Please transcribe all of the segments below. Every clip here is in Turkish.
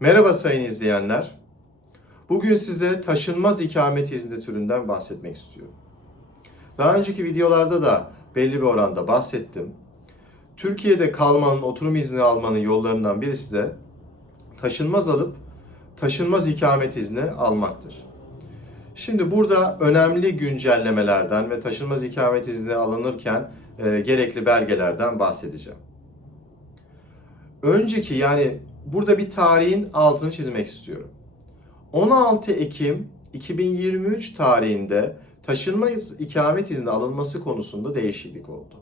Merhaba sayın izleyenler. Bugün size taşınmaz ikamet izni türünden bahsetmek istiyorum. Daha önceki videolarda da belli bir oranda bahsettim. Türkiye'de kalmanın, oturum izni almanın yollarından birisi de taşınmaz alıp taşınmaz ikamet izni almaktır. Şimdi burada önemli güncellemelerden ve taşınmaz ikamet izni alınırken e, gerekli belgelerden bahsedeceğim. Önceki yani burada bir tarihin altını çizmek istiyorum. 16 Ekim 2023 tarihinde taşınma ikamet izni alınması konusunda değişiklik oldu.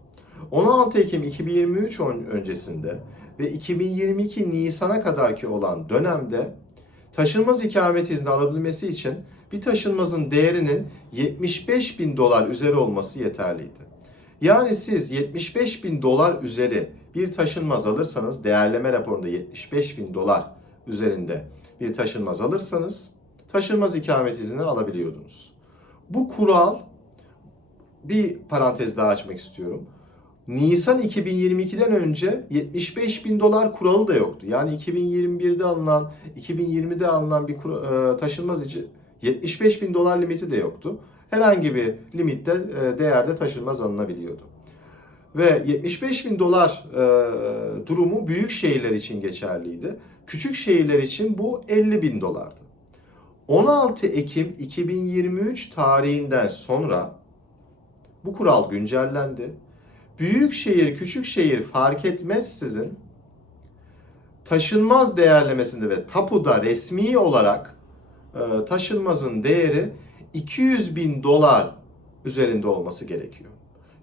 16 Ekim 2023 ön- öncesinde ve 2022 Nisan'a kadarki olan dönemde taşınmaz ikamet izni alabilmesi için bir taşınmazın değerinin 75 bin dolar üzeri olması yeterliydi. Yani siz 75 bin dolar üzeri bir taşınmaz alırsanız, değerleme raporunda 75 bin dolar üzerinde bir taşınmaz alırsanız, taşınmaz ikamet izni alabiliyordunuz. Bu kural, bir parantez daha açmak istiyorum. Nisan 2022'den önce 75 bin dolar kuralı da yoktu. Yani 2021'de alınan, 2020'de alınan bir e, taşınmaz için 75 bin dolar limiti de yoktu. Herhangi bir limitte e, değerde taşınmaz alınabiliyordu. Ve 75 bin dolar e, durumu büyük şehirler için geçerliydi. Küçük şehirler için bu 50 bin dolardı. 16 Ekim 2023 tarihinden sonra bu kural güncellendi. Büyük şehir, küçük şehir fark etmezsizin taşınmaz değerlemesinde ve tapuda resmi olarak e, taşınmazın değeri 200 bin dolar üzerinde olması gerekiyor.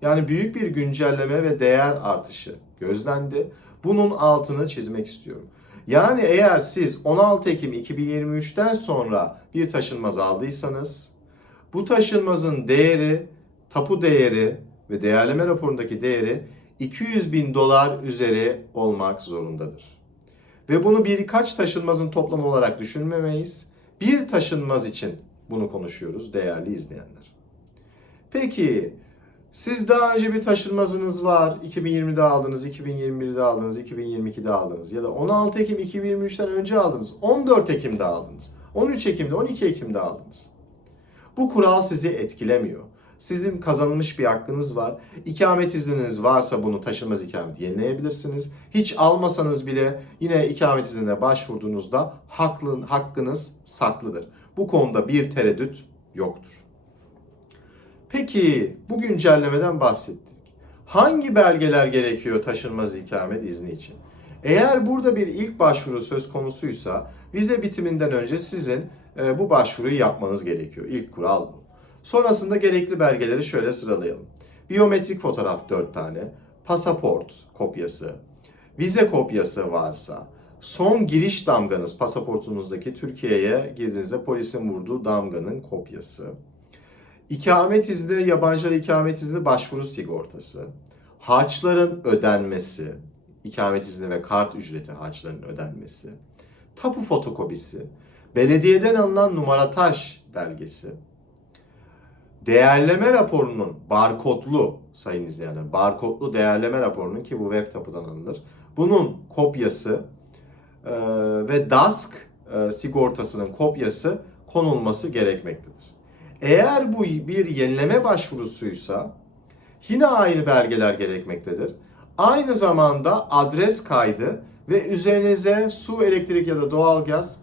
Yani büyük bir güncelleme ve değer artışı gözlendi. Bunun altını çizmek istiyorum. Yani eğer siz 16 Ekim 2023'ten sonra bir taşınmaz aldıysanız bu taşınmazın değeri, tapu değeri ve değerleme raporundaki değeri 200 bin dolar üzeri olmak zorundadır. Ve bunu birkaç taşınmazın toplamı olarak düşünmemeyiz. Bir taşınmaz için bunu konuşuyoruz değerli izleyenler. Peki siz daha önce bir taşınmazınız var. 2020'de aldınız, 2021'de aldınız, 2022'de aldınız ya da 16 Ekim 2023'ten önce aldınız. 14 Ekim'de aldınız. 13 Ekim'de, 12 Ekim'de aldınız. Bu kural sizi etkilemiyor. Sizin kazanılmış bir hakkınız var. İkamet izniniz varsa bunu taşınmaz ikamet yenileyebilirsiniz. Hiç almasanız bile yine ikamet iznine başvurduğunuzda haklın, hakkınız saklıdır. Bu konuda bir tereddüt yoktur. Peki bu güncellemeden bahsettik. Hangi belgeler gerekiyor taşınmaz ikamet izni için? Eğer burada bir ilk başvuru söz konusuysa vize bitiminden önce sizin e, bu başvuruyu yapmanız gerekiyor. İlk kural bu. Sonrasında gerekli belgeleri şöyle sıralayalım. Biyometrik fotoğraf 4 tane, pasaport kopyası, vize kopyası varsa, son giriş damganız pasaportunuzdaki Türkiye'ye girdiğinizde polisin vurduğu damganın kopyası, İkamet izni, yabancılara ikamet izni başvuru sigortası, harçların ödenmesi, ikamet izni ve kart ücreti harçların ödenmesi, tapu fotokopisi, belediyeden alınan numarataş belgesi, değerleme raporunun barkodlu sayın izleyenler, barkodlu değerleme raporunun ki bu web tapudan alınır. Bunun kopyası e, ve DASK e, sigortasının kopyası konulması gerekmektedir. Eğer bu bir yenileme başvurusuysa yine aynı belgeler gerekmektedir. Aynı zamanda adres kaydı ve üzerinize su, elektrik ya da doğalgaz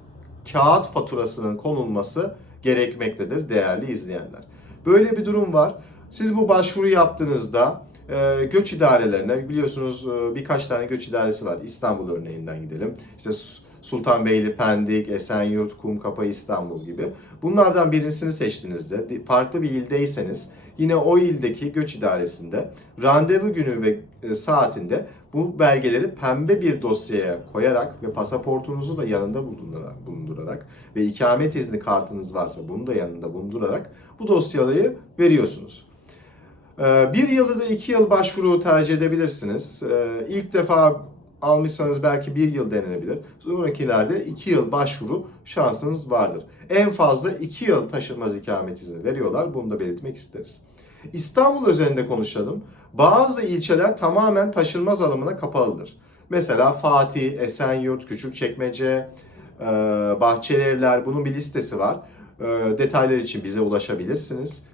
kağıt faturasının konulması gerekmektedir değerli izleyenler. Böyle bir durum var. Siz bu başvuru yaptığınızda e, göç idarelerine biliyorsunuz e, birkaç tane göç idaresi var. İstanbul örneğinden gidelim. İşte Su- Sultanbeyli, Pendik, Esenyurt, Kumkapı, İstanbul gibi. Bunlardan birisini seçtiğinizde farklı bir ildeyseniz yine o ildeki göç idaresinde randevu günü ve e, saatinde bu belgeleri pembe bir dosyaya koyarak ve pasaportunuzu da yanında bulundurarak, ve ikamet izni kartınız varsa bunu da yanında bulundurarak bu dosyaları veriyorsunuz. Ee, Bir yılda da iki yıl başvuru tercih edebilirsiniz. Ee, İlk defa almışsanız belki bir yıl denenebilir. Sonrakilerde iki yıl başvuru şansınız vardır. En fazla iki yıl taşınmaz ikamet izni veriyorlar. Bunu da belirtmek isteriz. İstanbul özelinde konuşalım. Bazı ilçeler tamamen taşınmaz alımına kapalıdır. Mesela Fatih, Esenyurt, Küçükçekmece, e, bahçeli evler bunun bir listesi var. E, detaylar için bize ulaşabilirsiniz.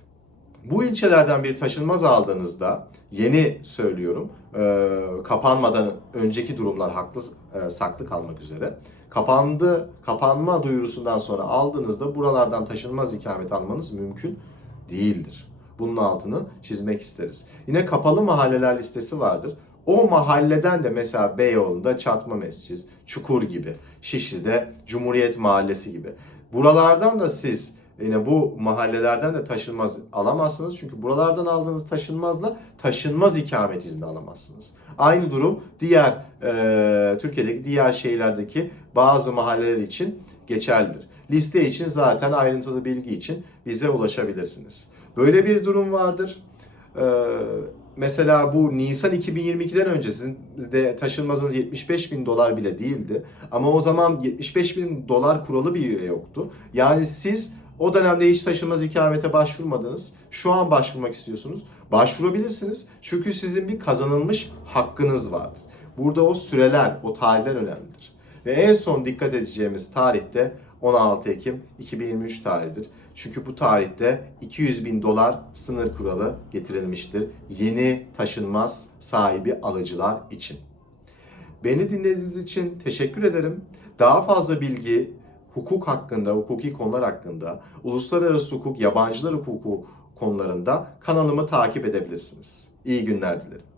Bu ilçelerden bir taşınmaz aldığınızda yeni söylüyorum e, kapanmadan önceki durumlar haklı saklı kalmak üzere kapandı kapanma duyurusundan sonra aldığınızda buralardan taşınmaz ikamet almanız mümkün değildir. Bunun altını çizmek isteriz. Yine kapalı mahalleler listesi vardır. O mahalleden de mesela Beyoğlu'nda Çatma Mescid, Çukur gibi, Şişli'de Cumhuriyet Mahallesi gibi. Buralardan da siz yine bu mahallelerden de taşınmaz alamazsınız. Çünkü buralardan aldığınız taşınmazla taşınmaz ikamet izni alamazsınız. Aynı durum diğer e, Türkiye'deki diğer şehirlerdeki bazı mahalleler için geçerlidir. Liste için zaten ayrıntılı bilgi için bize ulaşabilirsiniz. Böyle bir durum vardır. Ee, mesela bu Nisan 2022'den önce sizin de taşınmazınız 75 bin dolar bile değildi. Ama o zaman 75 bin dolar kuralı bir yoktu. Yani siz o dönemde hiç taşınmaz ikamete başvurmadınız. Şu an başvurmak istiyorsunuz. Başvurabilirsiniz. Çünkü sizin bir kazanılmış hakkınız vardır. Burada o süreler, o tarihler önemlidir. Ve en son dikkat edeceğimiz tarihte 16 Ekim 2023 tarihidir. Çünkü bu tarihte 200 bin dolar sınır kuralı getirilmiştir. Yeni taşınmaz sahibi alıcılar için. Beni dinlediğiniz için teşekkür ederim. Daha fazla bilgi hukuk hakkında, hukuki konular hakkında, uluslararası hukuk, yabancılar hukuku konularında kanalımı takip edebilirsiniz. İyi günler dilerim.